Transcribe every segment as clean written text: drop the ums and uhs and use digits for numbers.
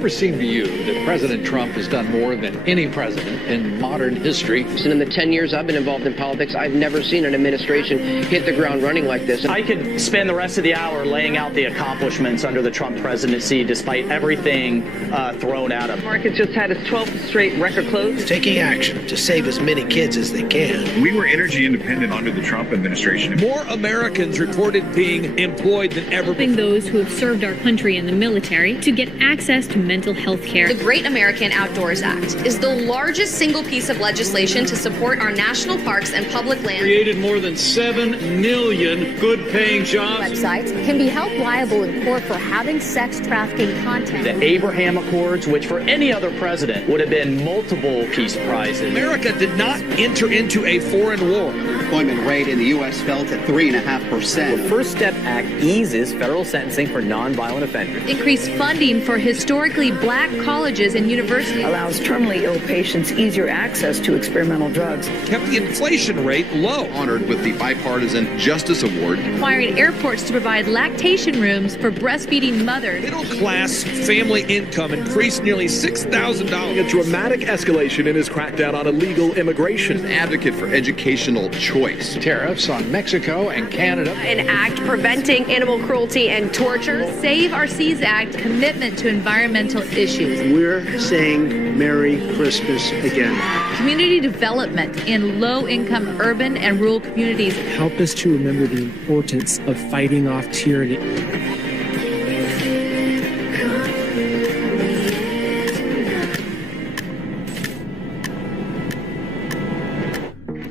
ever seem to you that President Trump has done more than any president in modern history? In the 10 years I've been involved in politics, I've never seen an administration hit the ground running like this. I could spend the rest of the hour laying out the accomplishments under the Trump presidency, despite everything thrown at him. The market just had its 12th straight record close. Taking action to save as many kids as they can. We were energy independent under the Trump administration. More Americans reported being employed than ever before. Those who have served our country in the military to get access to mental health care. The Great American Outdoors Act is the largest single piece of legislation to support our national parks and public lands. Created more than 7 million good-paying jobs. Websites can be held liable in court for having sex trafficking content. The Abraham Accords, which for any other president would have been multiple peace prizes. America did not enter into a foreign war. The unemployment rate in the U.S. fell to 3.5%. The First Step Act eases federal sentencing for nonviolent offenders. Increased funding for historically black colleges and universities. Allows terminally ill patients easier access to experimental drugs. Kept the inflation rate low. Honored with the Bipartisan Justice Award. Requiring airports to provide lactation rooms for breastfeeding mothers. Middle-class family income increased nearly $6,000. A dramatic escalation in his crackdown on illegal immigration. An advocate for educational choice. Tariffs on Mexico and Canada. An act preventing animal cruelty and torture. Save Our Seas Act commitment to environmental issues. We're saying Merry Christmas again. Community development in low-income urban and rural communities. Help us to remember the importance of fighting off tyranny.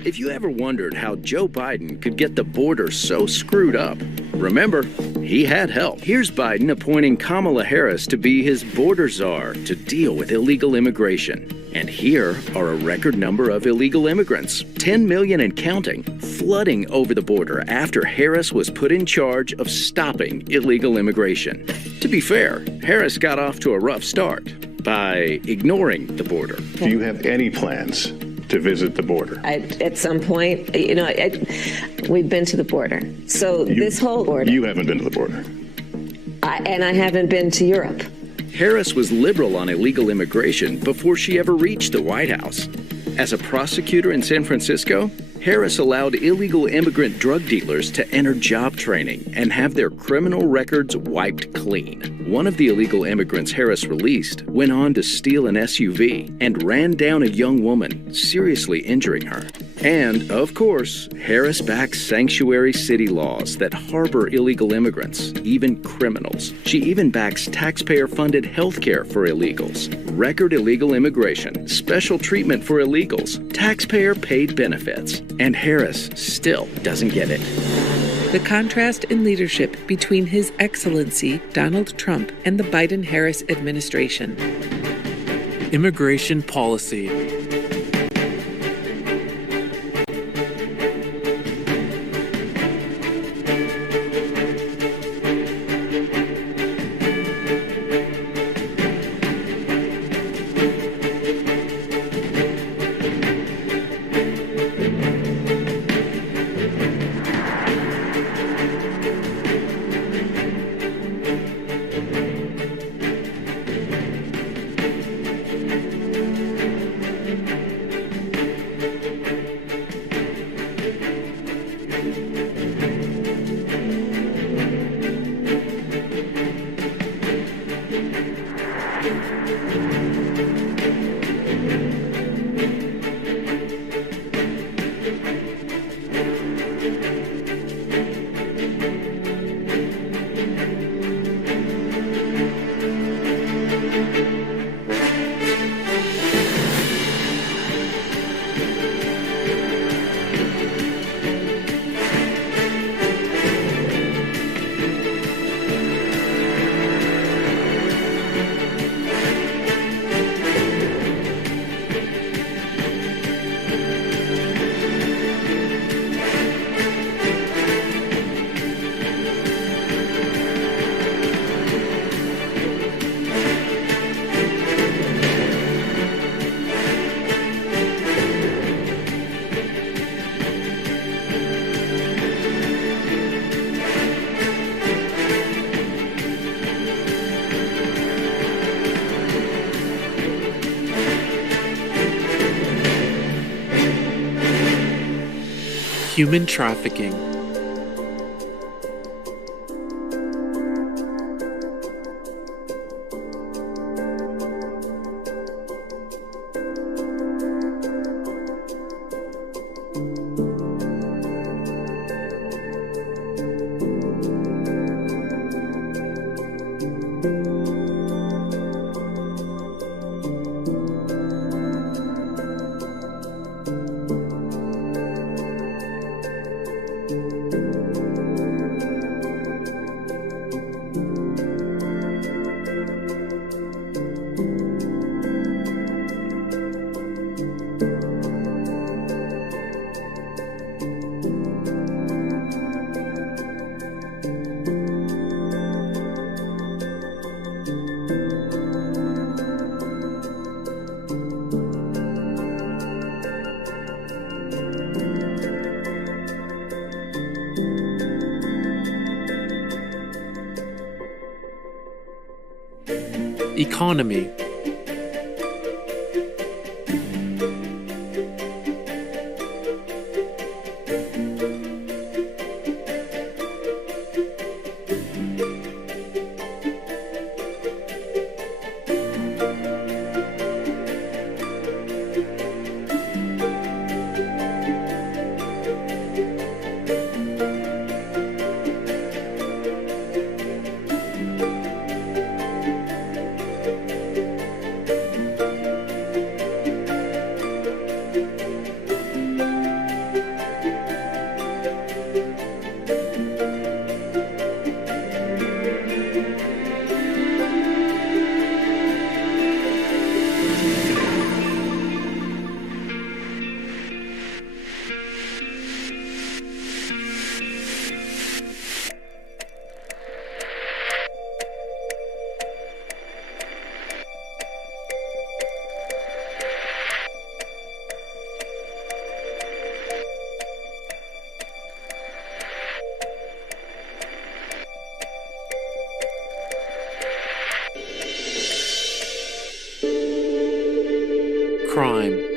If you ever wondered how Joe Biden could get the border so screwed up, remember, he had help. Here's Biden appointing Kamala Harris to be his border czar to deal with illegal immigration. And here are a record number of illegal immigrants, 10 million and counting, flooding over the border after Harris was put in charge of stopping illegal immigration. To be fair, Harris got off to a rough start by ignoring the border. Do you have any plans to visit the border? At some point, we've been to the border. So this whole border. You haven't been to the border. And I haven't been to Europe. Harris was liberal on illegal immigration before she ever reached the White House. As a prosecutor in San Francisco, Harris allowed illegal immigrant drug dealers to enter job training and have their criminal records wiped clean. One of the illegal immigrants Harris released went on to steal an SUV and ran down a young woman, seriously injuring her. And, of course, Harris backs sanctuary city laws that harbor illegal immigrants, even criminals. She even backs taxpayer-funded health care for illegals, record illegal immigration, special treatment for illegals, taxpayer-paid benefits. And Harris still doesn't get it. The contrast in leadership between His Excellency Donald Trump and the Biden-Harris administration. Immigration policy. Human trafficking. Economy. Crime.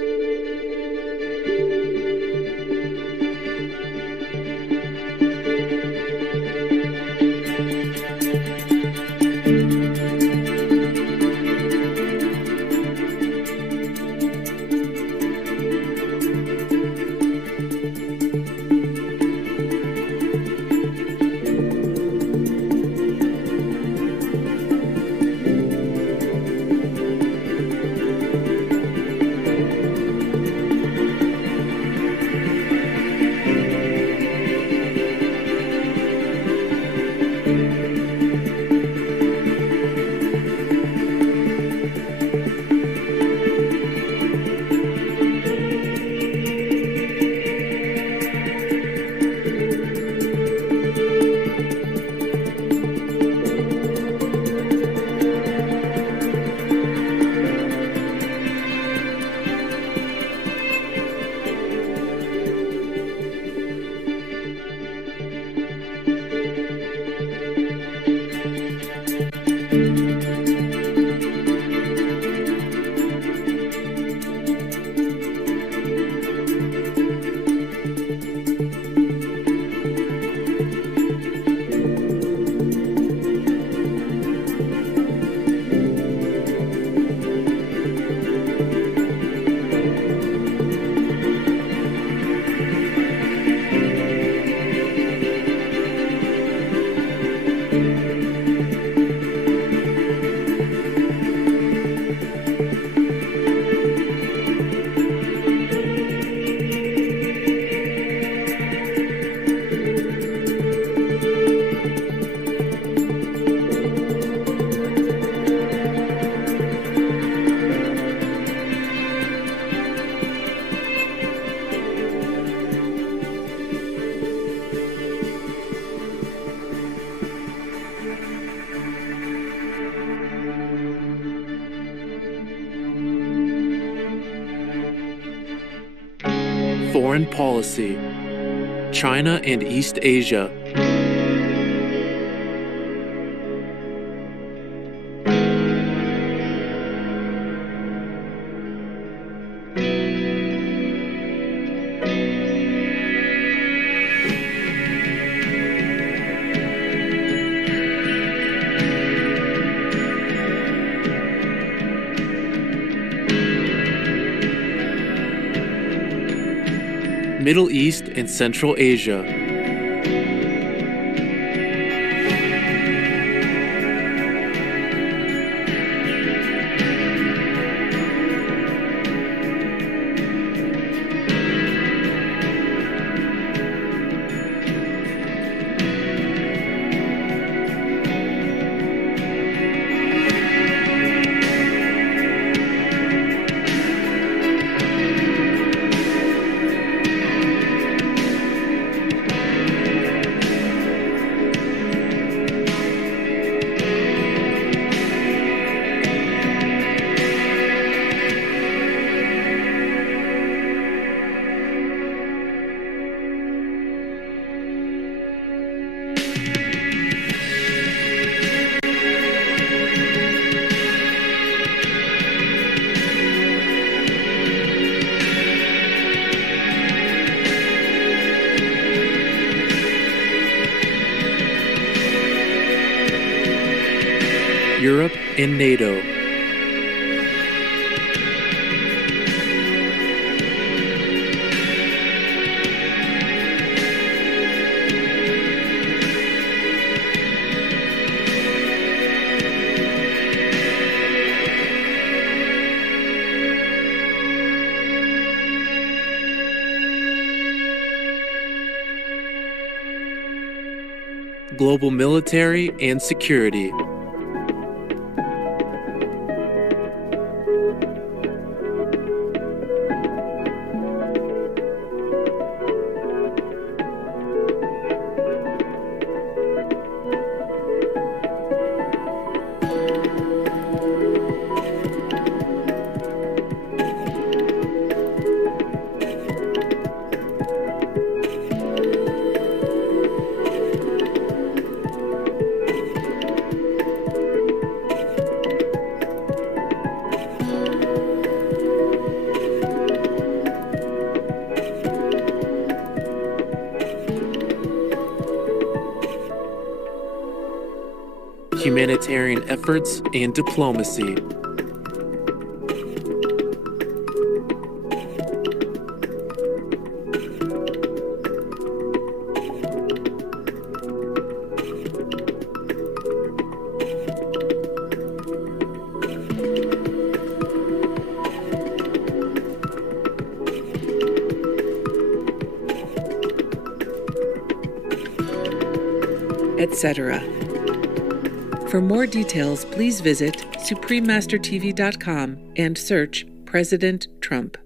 Foreign policy. China and East Asia. Middle East and Central Asia. Europe and NATO. Global military and security. Humanitarian efforts and diplomacy. Etc. For more details, please visit suprememastertv.com and search President Trump.